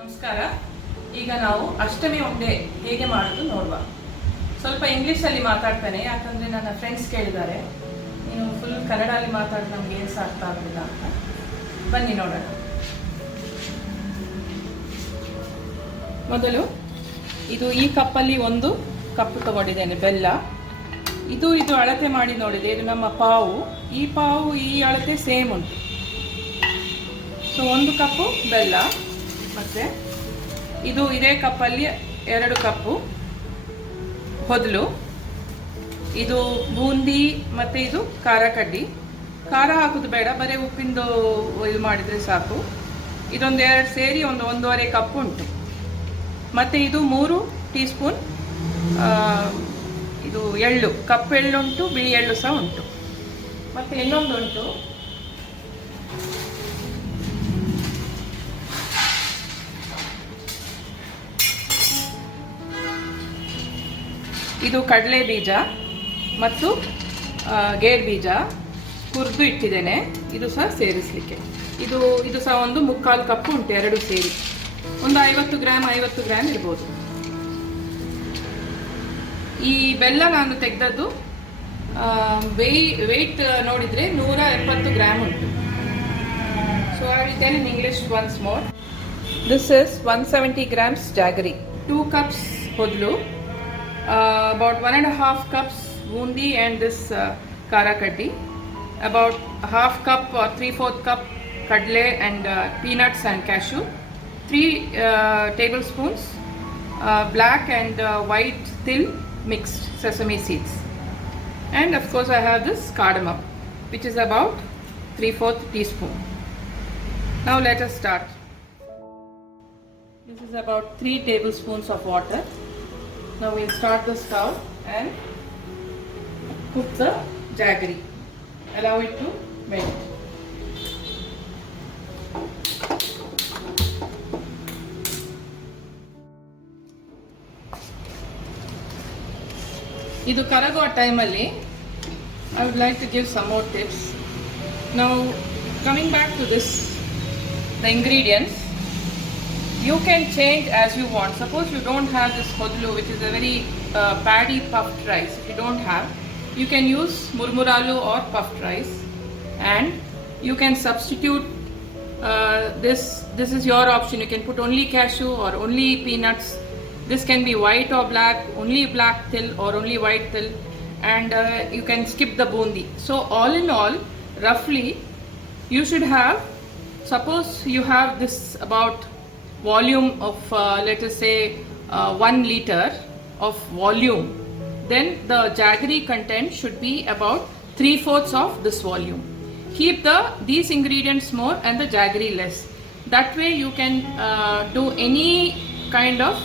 ನಮಸ್ಕಾರ. ಈಗ ನಾವು ಅಷ್ಟಮಿ ಉಂಡೆ ಹೇಗೆ ಮಾಡೋದು ನೋಡುವ. ಸ್ವಲ್ಪ ಇಂಗ್ಲೀಷಲ್ಲಿ ಮಾತಾಡ್ತಾನೆ, ಯಾಕಂದರೆ ನನ್ನ ಫ್ರೆಂಡ್ಸ್ ಕೇಳಿದ್ದಾರೆ ನೀನು ಫುಲ್ ಕನ್ನಡಲ್ಲಿ ಮಾತಾಡಿ ನಮ್ಗೆ ಏನು ಸಹ ಅರ್ಥ ಆಗಲಿಲ್ಲ ಅಂತ. ಬನ್ನಿ ನೋಡೋಣ. ಮೊದಲು ಈ ಕಪ್ಪಲ್ಲಿ 1 ಕಪ್ ತಗೊಂಡಿದ್ದೇನೆ ಬೆಲ್ಲ. ಇದು ಅಳತೆ ಮಾಡಿ ನೋಡಿದೆ. ಇದು ನಮ್ಮ ಪಾವು. ಈ ಪಾವು ಈ ಅಳತೆ ಸೇಮ್ ಉಂಟು. ಸೊ 1 ಕಪ್ಪು ಬೆಲ್ಲ, ಮತ್ತು ಇದೇ ಕಪ್ಪಲ್ಲಿ 2 ಕಪ್ಪು ಹೊದಲು. ಇದು ಬೂಂದಿ ಮತ್ತು ಇದು ಖಾರ ಕಡ್ಡಿ. ಖಾರ ಹಾಕೋದು ಬೇಡ, ಬರೀ ಉಪ್ಪಿಂದು ಇದು ಮಾಡಿದರೆ ಸಾಕು. ಇದೊಂದು 2 ಸೇರಿ 1.5 ಕಪ್ ಉಂಟು. ಮತ್ತು ಇದು 3 ಟೀ ಸ್ಪೂನ್ ಇದು ಎಳ್ಳು, ಕಪ್ಪು ಎಳ್ಳುಂಟು, ಬಿಳಿ ಎಳ್ಳು ಸಹ ಉಂಟು. ಮತ್ತು ಇನ್ನೊಂದು ಉಂಟು, ಇದು ಕಡಲೆ ಬೀಜ ಮತ್ತು ಗೇರ್ ಬೀಜ ಹುರಿದು ಇಟ್ಟಿದ್ದೇನೆ. ಇದು ಸಹ ಸೇರಿಸಲಿಕ್ಕೆ. ಇದು ಸಹ 1/4 ಕಪ್ ಉಂಟು, 2 ಸೇರಿ ಒಂದು 50 ಗ್ರಾಮ್ ಇರ್ಬೋದು. ಈ ಬೆಲ್ಲ ನಾನು ತೆಗೆದದ್ದು ವೆಯ್ಟ್ ನೋಡಿದರೆ 170 ಗ್ರಾಮ್ ಉಂಟು. So I will tell in English once more. This is 170 grams jaggery, 2 cups hodlu, about 1.5 cups bundi and this kara kaddi, about 1/2 cup or 3/4 cup kadle and peanuts and cashew, 3 tablespoons black and white til mixed sesame seeds, and of course I have this cardamom which is about 3/4 teaspoon. Now let us start. This is about 3 tablespoons of water. Now we'll start the stove and cook the jaggery. Allow it to melt. ಇದು ಕರಗುವ ಟೈಮಲ್ಲಿ I would like to give some more tips. Now coming back to this, the ingredients, you can change as you want. Suppose you don't have this hodlu, which is a very paddy puffed rice. If you don't have, you can use murmuralu or puffed rice, and you can substitute this is your option. You can put only cashew or only peanuts. This can be white or black, only black til or only white til, and you can skip the bundi. So all in all, roughly you should have, suppose you have this about volume of let us say 1 liter of volume, then the jaggery content should be about 3/4 of this volume. Keep these ingredients more and the jaggery less. That way you can do any kind of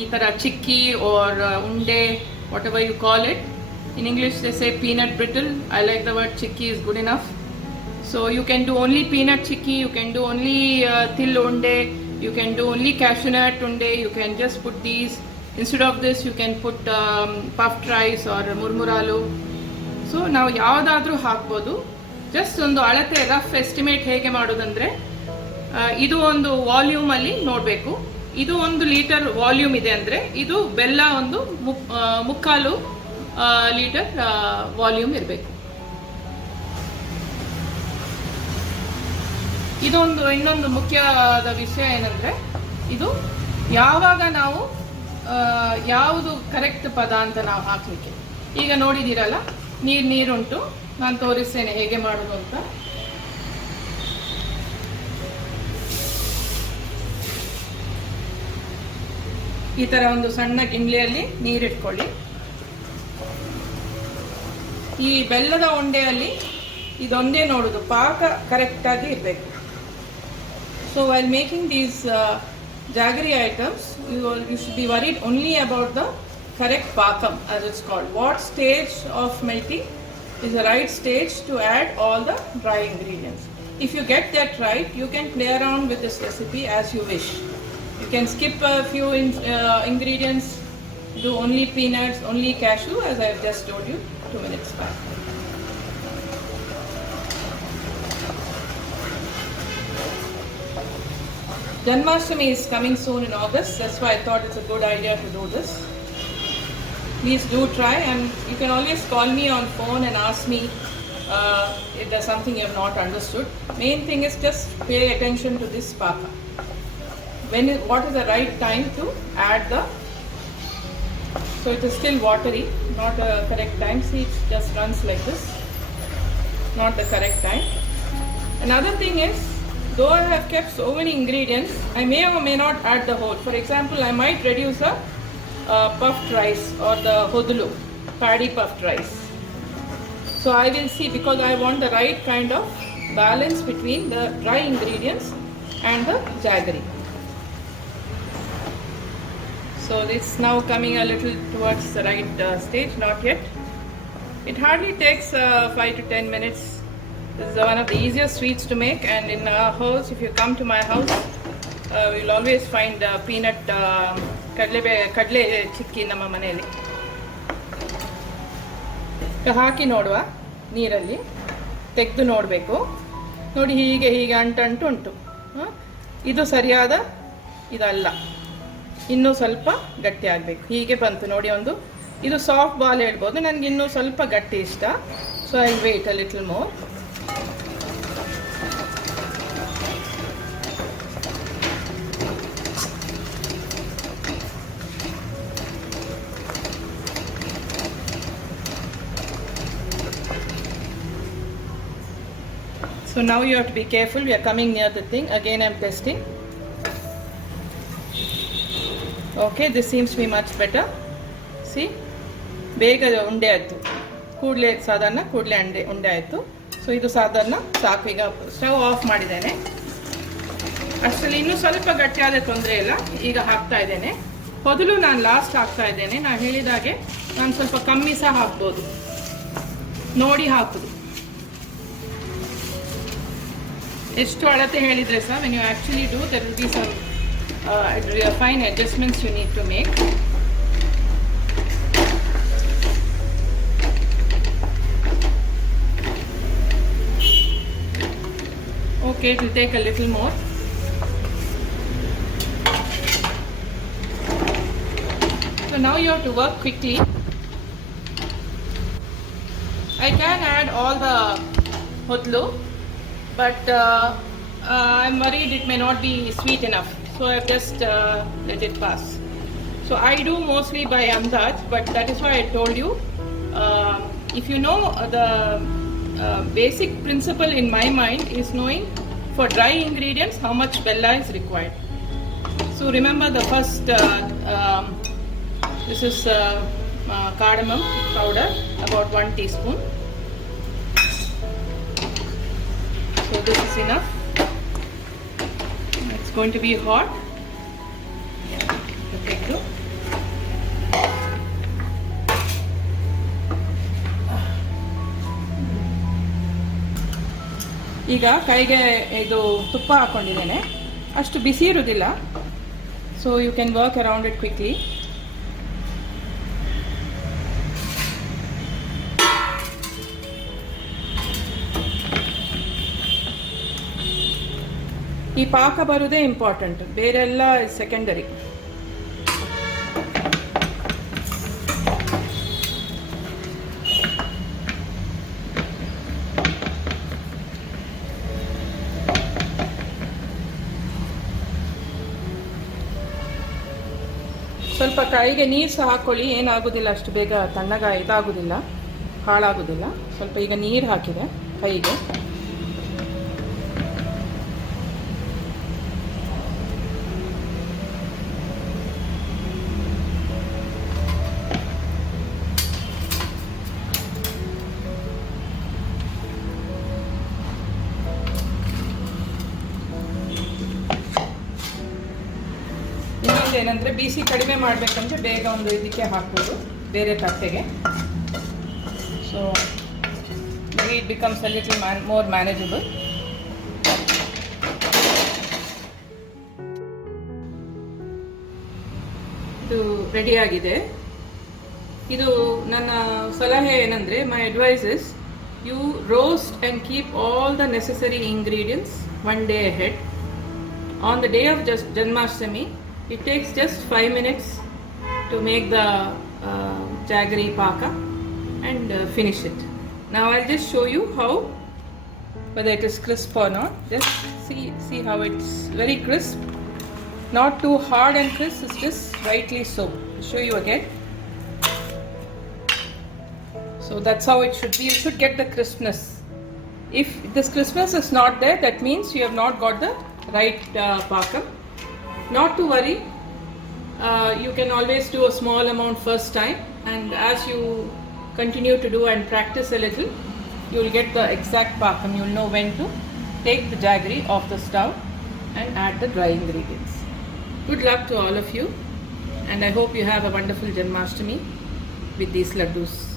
either chikki or unde, whatever you call it. In English they say peanut brittle. I like the word chikki is good enough. So you can do only peanut chikki, you can do only til unde, you can do only cashew nut unde. You can just put these. Instead of this you can put puffed rice or murmuralu. So ನಾವು ಯಾವುದಾದ್ರೂ ಹಾಕ್ಬೋದು. Just ಒಂದು ಅಳತೆ rough estimate ಹೇಗೆ ಮಾಡೋದಂದರೆ, ಇದು ಒಂದು ವಾಲ್ಯೂಮಲ್ಲಿ ನೋಡಬೇಕು. ಇದು 1 ಲೀಟರ್ ವಾಲ್ಯೂಮ್ ಇದೆ ಅಂದರೆ ಇದು ಬೆಲ್ಲ 1/4 ಲೀಟರ್ ವಾಲ್ಯೂಮ್ ಇರಬೇಕು. ಇನ್ನೊಂದು ಮುಖ್ಯವಾದ ವಿಷಯ ಏನಂದರೆ, ಇದು ಯಾವಾಗ ನಾವು ಯಾವುದು ಕರೆಕ್ಟ್ ಪದ ಅಂತ ನಾವು ಹಾಕಲಿಕ್ಕೆ. ಈಗ ನೋಡಿದ್ದೀರಲ್ಲ, ನೀರುಂಟು. ನಾನು ತೋರಿಸ್ತೇನೆ ಹೇಗೆ ಮಾಡೋದು ಅಂತ. ಈ ಥರ ಒಂದು ಸಣ್ಣ ಗಿಂಡ್ಲಿಯಲ್ಲಿ ನೀರಿಟ್ಕೊಳ್ಳಿ. ಈ ಬೆಲ್ಲದ ಉಂಡೆಯಲ್ಲಿ ಇದೊಂದೇ ನೋಡೋದು, ಪಾಕ ಕರೆಕ್ಟಾಗಿ ಇರಬೇಕು. So while making these jaggery items, you should be worried only about the correct pakam, as it's called. What stage of melting is the right stage to add all the dry ingredients. If you get that right, you can play around with this recipe as you wish. You can skip a few ingredients, do only peanuts, only cashew, as I have just told you 2 minutes back. Janmashtami is coming soon in August. That's why I thought it's a good idea to do this. Please do try, and you can always call me on phone and ask me if there's something you have not understood. Main thing is just pay attention to this paka. What is the right time to add the, so it is still watery, not the correct time. See, it just runs like this, not the correct time. Another thing is, though I have kept so many ingredients, I may or may not add the whole. For example, I might reduce a puffed rice or the hodulu, paddy puffed rice. So I will see, because I want the right kind of balance between the dry ingredients and the jaggery. So it's now coming a little towards the right stage, not yet. It hardly takes 5 to 10 minutes. This is one of the easiest sweets to make, and in our house, if you come to my house, we will always find peanut kadle chikki nama maneli. ಹಾಕಿ ನೋಡುವ ನೀರಲ್ಲಿ ತೆಗೆದು ನೋಡಬೇಕು. ನೋಡಿ, ಹೀಗೆ ಅಂಟು ಉಂಟು. ಇದು ಸರಿಯಾದ ಇದಲ್ಲ, ಇನ್ನೂ ಸ್ವಲ್ಪ ಗಟ್ಟಿ ಆಗಬೇಕು. ಹೀಗೆ ಬಂತು ನೋಡಿ, ಇದು ಸಾಫ್ಟ್ ಬಾಲ್ ಹೇಳ್ಬೋದು. ನನಗೆ ಇನ್ನೂ ಸ್ವಲ್ಪ ಗಟ್ಟಿ ಇಷ್ಟ. So I wait a little more. So now you have to be careful. We are coming near the thing. Again, I am testing. Okay, this seems to be much better. See, ಬೇಗ ಉಂಡೆ ಆಯಿತು. ಕೂಡಲೇ ಸಾಧಾರಣ ಉಂಡೆ ಆಯಿತು. So ಇದು ಸಾಧಾರಣ ಸಾಕು. ಈಗ ಸ್ಟವ್ ಆಫ್ ಮಾಡಿದ್ದೇನೆ. ಅಷ್ಟರಲ್ಲಿ ಇನ್ನೂ ಸ್ವಲ್ಪ ಗಟ್ಟಿಯಾದ ತೊಂದರೆ ಇಲ್ಲ. ಈಗ ಹಾಕ್ತಾ ಇದ್ದೇನೆ. ಮೊದಲು ನಾನು ಲಾಸ್ಟ್ ಹಾಕ್ತಾ ಇದ್ದೇನೆ. ನಾನು ಹೇಳಿದಾಗೆ ನಾನು ಸ್ವಲ್ಪ ಕಮ್ಮಿ ಸಹ ಹಾಕ್ಬೋದು, ನೋಡಿ ಹಾಕುದು. ಎಷ್ಟು ಅಳತೆ ಹೇಳಿದರೆ ಸಹ, when you actually do, there will be some fine adjustments you need to make. Okay, it will take a little more. So now you have to work quickly. I can add all the hodlu, but I'm worried it may not be sweet enough, so I've just let it pass. So I do mostly by andaj, but that is why I told you, if you know the basic principle in my mind is knowing for dry ingredients how much bella is required. So remember the first, this is cardamom powder, about 1 teaspoon. So this is enough. It's going to be hot. Perfecto. ಈಗ ಕೈಗೆ ಇದು ತುಪ್ಪ ಹಾಕೊಂಡಿದ್ದೇನೆ. ಅಷ್ಟು ಬಿಸಿ ಇರುವುದಿಲ್ಲ. So you can work around it quickly. ಈ ಪಾಕ ಬರುವುದೇ ಇಂಪಾರ್ಟೆಂಟ್, ಬೇರೆಲ್ಲ ಸೆಕೆಂಡರಿ. ಸ್ವಲ್ಪ ಕೈಗೆ ನೀರು ಸಹ ಹಾಕ್ಕೊಳ್ಳಿ, ಏನಾಗೋದಿಲ್ಲ, ಅಷ್ಟು ಬೇಗ ತಣ್ಣಗ ಇದಾಗೋದಿಲ್ಲ, ಹಾಳಾಗೋದಿಲ್ಲ. ಸ್ವಲ್ಪ ಈಗ ನೀರು ಹಾಕಿದೆ ಕೈಗೆ. ಏನಂದರೆ ಬಿಸಿ ಕಡಿಮೆ ಮಾಡಬೇಕಂದ್ರೆ ಬೇಗ ಒಂದು ಇದಕ್ಕೆ ಹಾಕ್ಬೋದು, ಬೇರೆ ತಟ್ಟೆಗೆ. So maybe it becomes a little more manageable. ಇದು ರೆಡಿಯಾಗಿದೆ. ಇದು ನನ್ನ ಸಲಹೆ ಏನಂದರೆ, my advice is you roast and keep all the necessary ingredients one day ahead. on the day of just Janmashtami, it takes just 5 minutes to make the jaggery paka and finish it. Now I'll just show you how, whether it is crisp or not. Just see how it's very crisp, not too hard and crisp, it's just rightly so. I'll show you again. So that's how it should be. You should get the crispness. If this crispness is not there, that means you have not got the right pakam. Not to worry, you can always do a small amount first time, and as you continue to do and practice a little, you will get the exact pakam. You will know when to take the jaggery off the stove and add the dry ingredients. Good luck to all of you, and I hope you have a wonderful Janmashtami with these laddus.